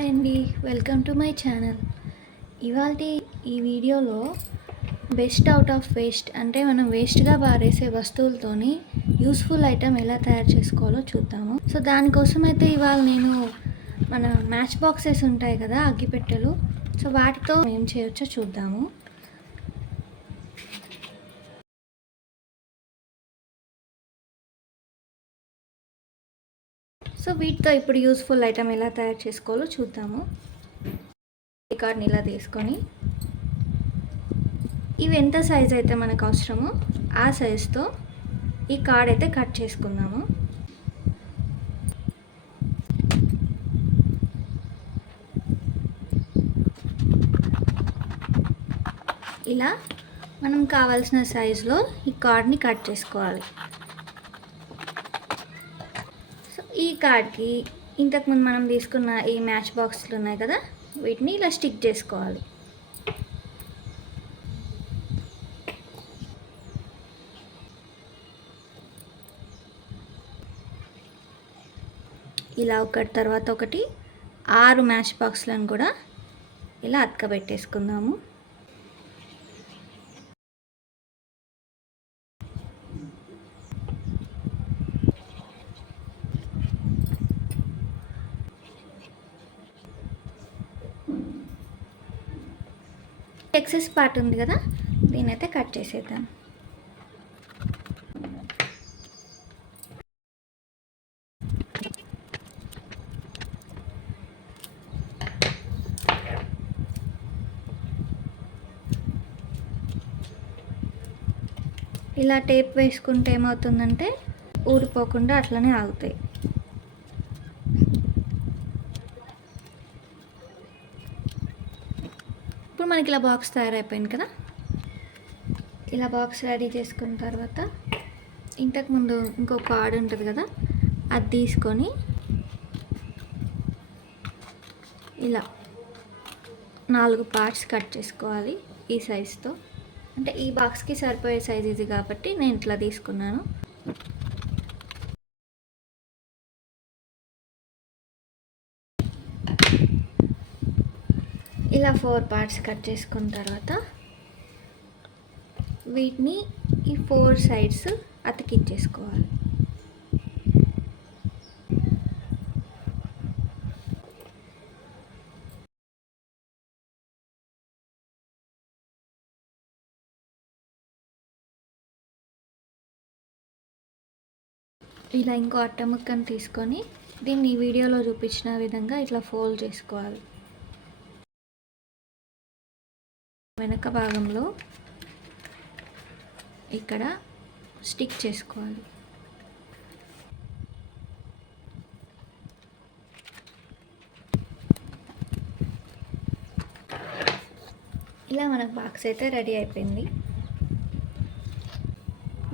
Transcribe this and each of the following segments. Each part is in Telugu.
హాయ్ అండి, వెల్కమ్ టు మై ఛానల్. ఇవాల్టి ఈ వీడియోలో బెస్ట్ అవుట్ ఆఫ్ వేస్ట్ అంటే మనం వేస్ట్గా పారేసే వస్తువులతోని యూస్ఫుల్ ఐటమ్ ఎలా తయారు చేసుకోవాలో చూద్దాము. సో దానికోసం అయితే ఇవాళ నేను మన మ్యాచ్ బాక్సెస్ ఉంటాయి కదా, అగ్గిపెట్టెలు. సో వాటితో ఏం చేయొచ్చో చూద్దాము. సో వీటితో ఇప్పుడు యూస్ఫుల్ ఐటమ్ ఎలా తయారు చేసుకోవాలో చూద్దాము. ఈ కార్డ్ని ఇలా తీసుకొని ఇవి ఎంత సైజ్ అయితే మనకు అవసరమో ఆ సైజుతో ఈ కార్డ్ అయితే కట్ చేసుకుందాము. ఇలా మనం కావాల్సిన సైజులో ఈ కార్డ్ని కట్ చేసుకోవాలి. సో ఈ కార్డ్కి ఇంతకుముందు మనం తీసుకున్న ఈ మ్యాచ్ బాక్స్లు ఉన్నాయి కదా, వీటిని ఇలా స్టిక్ చేసుకోవాలి. ఇలా ఒకటి తర్వాత ఒకటి 6 మ్యాచ్ బాక్స్లను కూడా ఇలా అతకబెట్టేసుకుందాము. ఎక్సెస్ పార్ట్ ఉంది కదా, దీని అయితే కట్ చేసేద్దాం. ఇలా టేప్ వేసుకుంటే ఏమవుతుందంటే ఊడిపోకుండా అట్లనే ఆగుతాయి. ఇప్పుడు మనకి ఇలా బాక్స్ తయారైపోయింది కదా. ఇలా బాక్స్ రెడీ చేసుకున్న తర్వాత ఇంతకుముందు ఇంకో కార్డ్ ఉంటుంది కదా, అది తీసుకొని ఇలా 4 పార్ట్స్ కట్ చేసుకోవాలి ఈ సైజుతో. అంటే ఈ బాక్స్కి సరిపోయే సైజ్ ఇది కాబట్టి నేను ఇట్లా తీసుకున్నాను. ఇలా 4 పార్ట్స్ కట్ చేసుకున్న తర్వాత వీటిని ఈ 4 సైడ్స్ అతికించేసుకోవాలి. ఇలా ఇంకో అట్ట ముక్కను తీసుకొని దీన్ని వీడియోలో చూపించిన విధంగా ఇట్లా ఫోల్డ్ చేసుకోవాలి. వెనక భాగంలో ఇక్కడ స్టిక్ చేసుకోవాలి. ఇలా మనకు బాక్స్ అయితే రెడీ అయిపోయింది.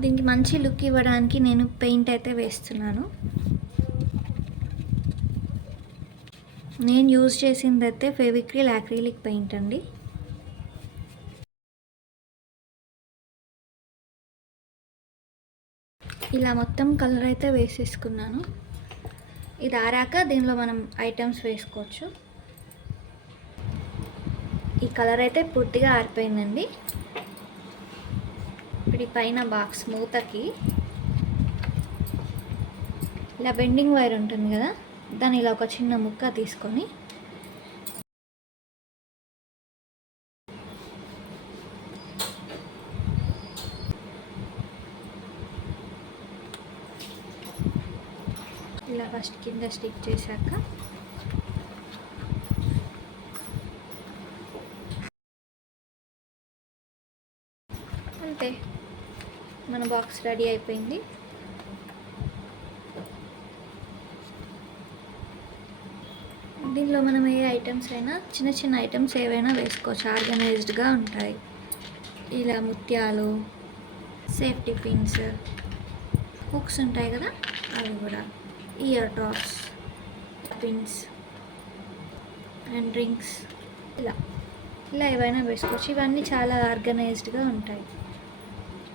దీనికి మంచి లుక్ ఇవ్వడానికి నేను పెయింట్ అయితే వేస్తున్నాను. నేను యూజ్ చేసింది అయితే ఫెవిక్రిల్ యాక్రిలిక్ పెయింట్ అండి. ఇలా మొత్తం కలర్ అయితే వేసేసుకున్నాను. ఇది ఆరాక దీనిలో మనం ఐటమ్స్ వేసుకోవచ్చు. ఈ కలర్ అయితే పూర్తిగా ఆరిపోయిందండి. ఇప్పుడు పైన బాక్స్ మూతకి ఇలా బెండింగ్ వైర్ ఉంటుంది కదా, దాన్ని ఇలా ఒక చిన్న ముక్క తీసుకొని ఇలా ఫస్ట్ కింద స్టిక్ చేశాక అంతే, మన బాక్స్ రెడీ అయిపోయింది. దీనిలో మనం ఏ ఐటమ్స్ అయినా చిన్న చిన్న ఐటమ్స్ ఏవైనా వేసుకోవచ్చు, ఆర్గనైజ్డ్గా ఉంటాయి. ఇలా ముత్యాలు, సేఫ్టీ పిన్స్, హుక్స్ ఉంటాయి కదా, అవి కూడా, ear drops, pins and rings, ఇలా ఇలా ఏవైనా వేసుకోవచ్చు. ఇవన్నీ చాలా ఆర్గనైజ్డ్గా ఉంటాయి,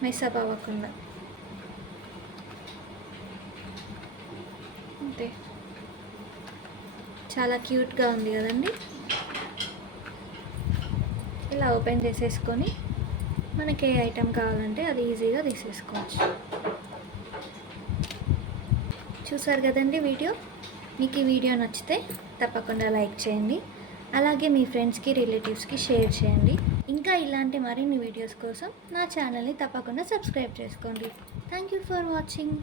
మెస్అప్ అవ్వకుండా. అంతే. చాలా క్యూట్గా ఉంది కదండి. ఇలా ఓపెన్ చేసేసుకొని మనకి ఏ ఐటెం కావాలంటే అది ఈజీగా తీసేసుకోవచ్చు. చూసారు కదండి వీడియో. మీకు ఈ వీడియో నచ్చితే తప్పకుండా లైక్ చేయండి. అలాగే మీ ఫ్రెండ్స్కి, రిలేటివ్స్కి షేర్ చేయండి. ఇంకా ఇలాంటి మరిన్ని వీడియోస్ కోసం నా ఛానల్ని తప్పకుండా సబ్స్క్రైబ్ చేసుకోండి. Thank you for watching.